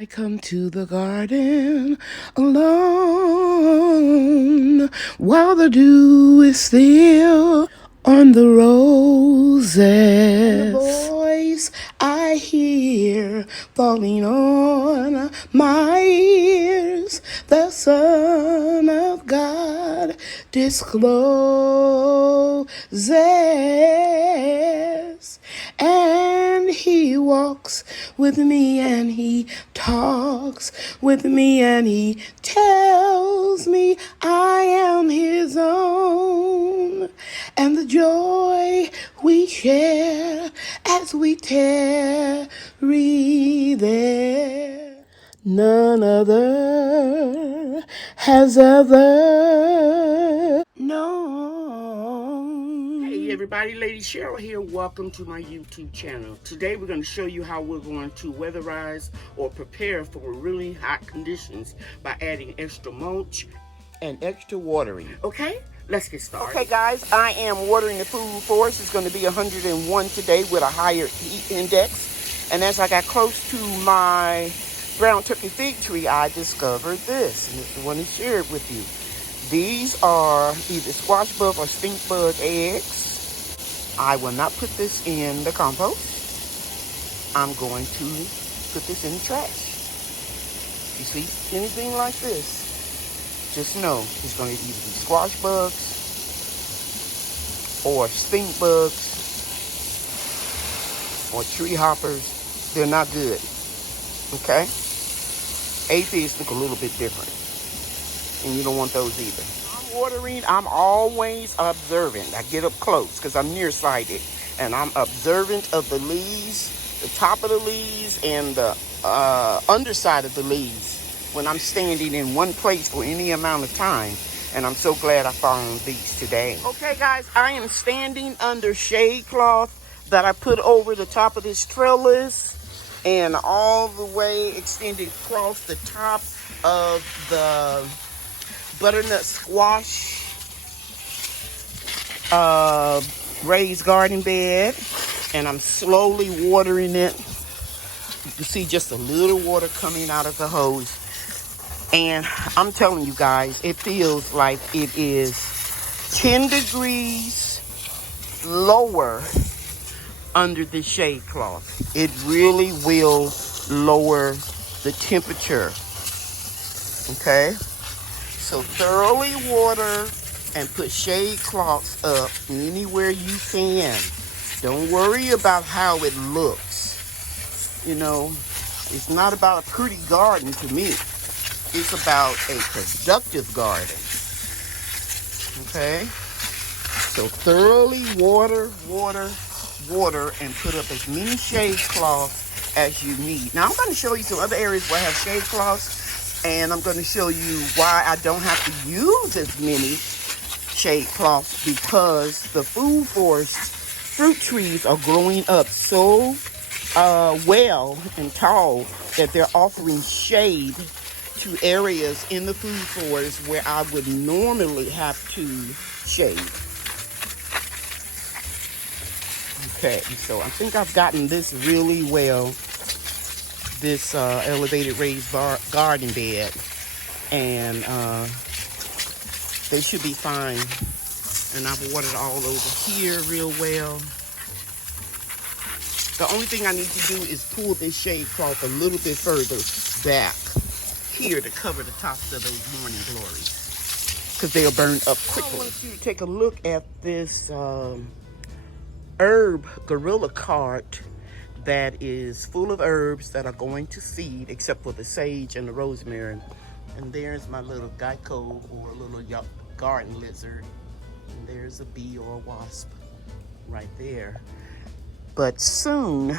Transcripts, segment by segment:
I come to the garden alone while the dew is still on the roses. And the voice I hear falling on my ears, the Son of God discloses. And he walks with me and he talks with me and he tells me I am his own. And the joy we share as we tarry there, none other has ever known. Hey everybody, Lady Cheryl here. Welcome to my YouTube channel. Today we're going to show you how we're going to weatherize or prepare for really hot conditions by adding extra mulch and extra watering. Okay, let's get started. Okay guys, I am watering the food forest. It's going to be 101 today with a higher heat index. And as I got close to my brown turkey fig tree, I discovered this, and I want to share it with you. These are either squash bug or stink bug eggs. I will not put this in the compost. I'm going to put this in the trash. If you see anything like this, just know it's going to either be squash bugs or stink bugs or tree hoppers. They're not good. Okay? Aphids look a little bit different, and you don't want those either. I'm watering. I'm always observant. I get up close because I'm nearsighted, and I'm observant of the leaves, the top of the leaves, and the underside of the leaves when I'm standing in one place for any amount of time. And I'm so glad I found these today. Okay, guys, I am standing under shade cloth that I put over the top of this trellis and all the way extended across the top of the butternut squash raised garden bed, and I'm slowly watering it. You can see just a little water coming out of the hose, and I'm telling you guys, it feels like it is 10 degrees lower under the shade cloth. It really will lower the temperature. Okay, so thoroughly water and put shade cloths up anywhere you can. Don't worry about how it looks. You know, it's not about a pretty garden to me. It's about a productive garden. Okay, so thoroughly water, and put up as many shade cloths as you need. Now I'm going to show you some other areas where I have shade cloths, and I'm going to show you why I don't have to use as many shade cloths, because the food forest fruit trees are growing up so well and tall that they're offering shade to areas in the food forest where I would normally have to shade. Okay, so I think I've gotten this really well, this elevated raised garden bed, and they should be fine. And I've watered all over here real well. The only thing I need to do is pull this shade cloth a little bit further back here to cover the tops of those morning glories, because they'll burn up quickly. I want you to take a look at this herb gorilla cart that is full of herbs that are going to seed, except for the sage and the rosemary. And there's my little gecko, or a little garden lizard. And there's a bee or a wasp right there. But soon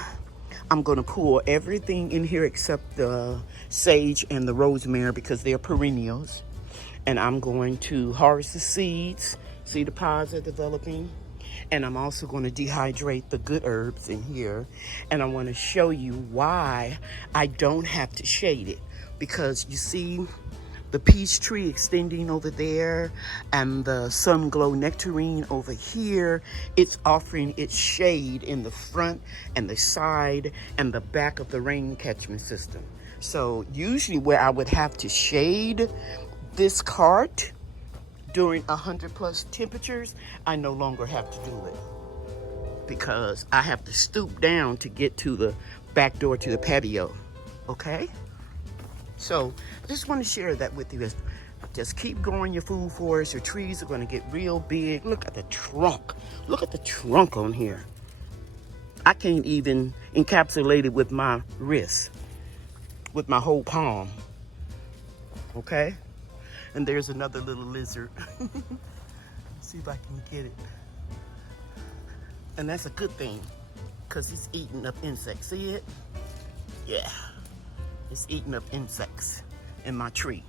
I'm going to pull everything in here except the sage and the rosemary, because they're perennials. And I'm going to harvest the seeds. See, the pods are developing. And I'm also going to dehydrate the good herbs in here. And I want to show you why I don't have to shade it. Because you see the peach tree extending over there and the sun glow nectarine over here. It's offering its shade in the front and the side and the back of the rain catchment system. So usually where I would have to shade this cart during 100+ temperatures, I no longer have to do it because I have to stoop down to get to the back door to the patio. Okay? So I just want to share that with you. Just keep growing your food forests. Your trees are going to get real big. Look at the trunk. Look at the trunk on here. I can't even encapsulate it with my wrist, with my whole palm. Okay? And there's another little lizard. See if I can get it. And that's a good thing, because it's eating up insects. See it? Yeah. It's eating up insects in my tree.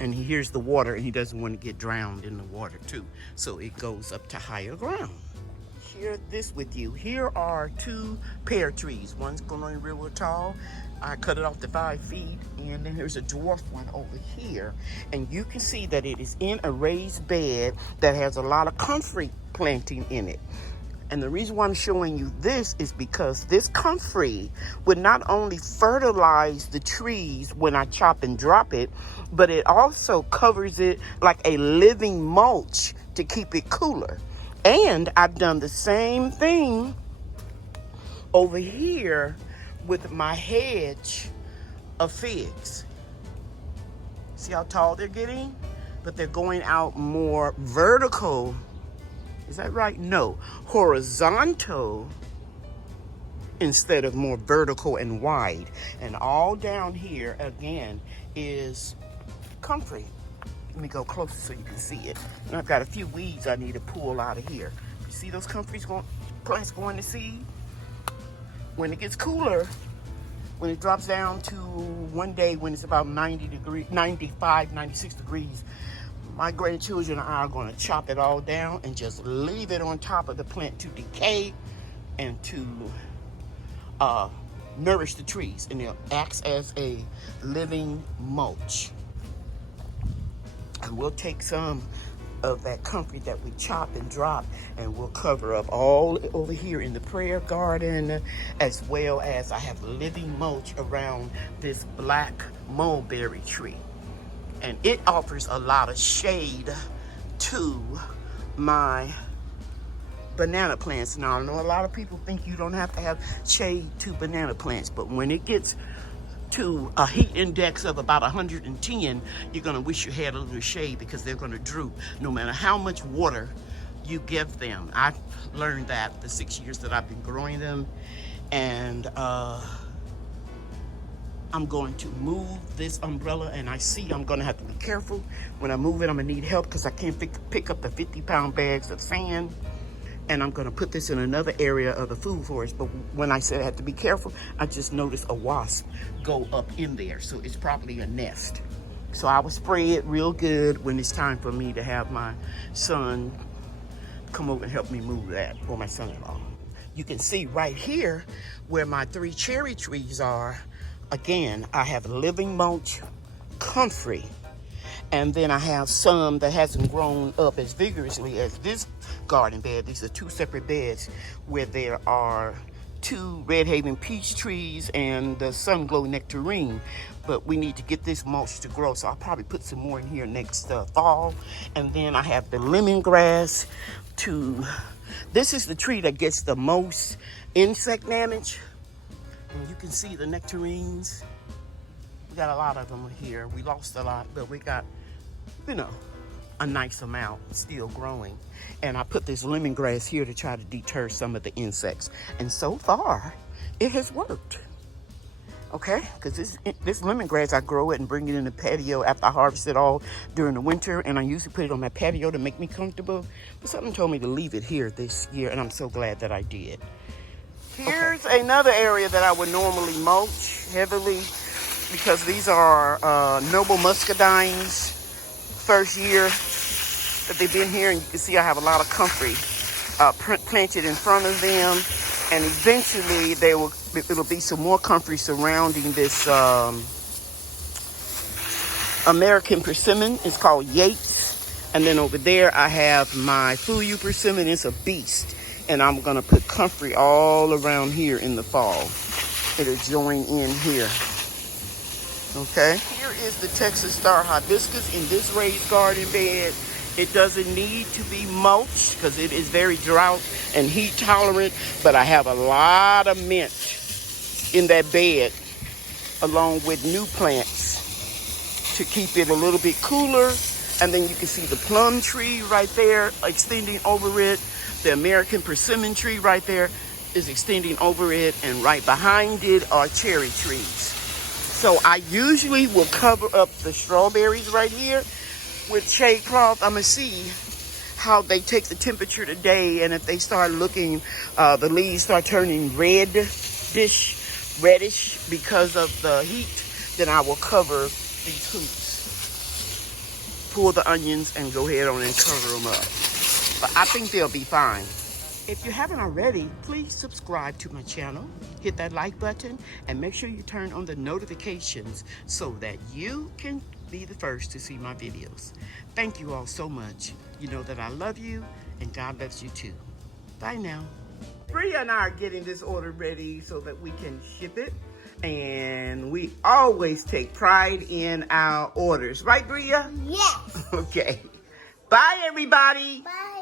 And he hears the water and he doesn't want to get drowned in the water too. So it goes up to higher ground. Share this with you. Here are 2 pear trees. One's growing real tall. I cut it off to 5 feet. And then there's a dwarf one over here. And you can see that it is in a raised bed that has a lot of comfrey planting in it. And the reason why I'm showing you this is because this comfrey would not only fertilize the trees when I chop and drop it, but it also covers it like a living mulch to keep it cooler. And I've done the same thing over here with my hedge of figs. See how tall they're getting? But they're going out more vertical. Is that right? No, horizontal instead of more vertical and wide. And all down here again is comfrey. Let me go closer so you can see it. And I've got a few weeds I need to pull out of here. You see those plants going to seed? When it gets cooler, when it drops down to one day when it's about 95, 96 degrees, my grandchildren and I are going to chop it all down and just leave it on top of the plant to decay and to nourish the trees. And it acts as a living mulch. And we'll take some of that comfrey that we chop and drop and we'll cover up all over here in the prayer garden, as well as I have living mulch around this black mulberry tree. And it offers a lot of shade to my banana plants. Now, I know a lot of people think you don't have to have shade to banana plants, but when it gets to a heat index of about 110, you're gonna wish you had a little shade because they're gonna droop no matter how much water you give them. I've learned that the 6 years that I've been growing them, and I'm going to move this umbrella, and I see I'm gonna have to be careful. When I move it, I'm gonna need help because I can't pick up the 50-pound bags of sand. And I'm gonna put this in another area of the food forest. But when I said I had to be careful, I just noticed a wasp go up in there. So it's probably a nest. So I will spray it real good when it's time for me to have my son come over and help me move that, or my son-in-law. You can see right here where my 3 cherry trees are. Again, I have living mulch, comfrey, and then I have some that hasn't grown up as vigorously as this garden bed. These are 2 separate beds where there are 2 Red Haven peach trees and the Sun Glow nectarine. But we need to get this mulch to grow, so I'll probably put some more in here next fall. And then I have the lemongrass. This is the tree that gets the most insect damage. And you can see the nectarines. We got a lot of them here. We lost a lot, but we got, a nice amount still growing. And I put this lemongrass here to try to deter some of the insects. And so far, it has worked. Okay, because this lemongrass, I grow it and bring it in the patio after I harvest it all during the winter. And I usually put it on my patio to make me comfortable. But something told me to leave it here this year, and I'm so glad that I did. Here's another area that I would normally mulch heavily, because these are noble muscadines, first year that they've been here. And you can see I have a lot of comfrey planted in front of them. And eventually it'll be some more comfrey surrounding this American persimmon. It's called Yates. And then over there I have my Fuyu persimmon. It's a beast. And I'm gonna put comfrey all around here in the fall. It'll join in here. Okay. Here is the Texas Star Hibiscus in this raised garden bed. It doesn't need to be mulched because it is very drought and heat tolerant, but I have a lot of mint in that bed along with new plants to keep it a little bit cooler. And then you can see the plum tree right there extending over it. The American persimmon tree right there is extending over it, and right behind it are cherry trees. So I usually will cover up the strawberries right here with shade cloth. I'm gonna see how they take the temperature today, and if they start looking, the leaves start turning reddish because of the heat, then I will cover these hoops. Pull the onions and go ahead on and cover them up. But I think they'll be fine. If you haven't already, please subscribe to my channel, hit that like button, and make sure you turn on the notifications so that you can be the first to see my videos. Thank you all so much. You know that I love you, and God loves you too. Bye now. Bria and I are getting this order ready so that we can ship it. And we always take pride in our orders. Right, Bria? Yes. Okay. Bye, everybody. Bye.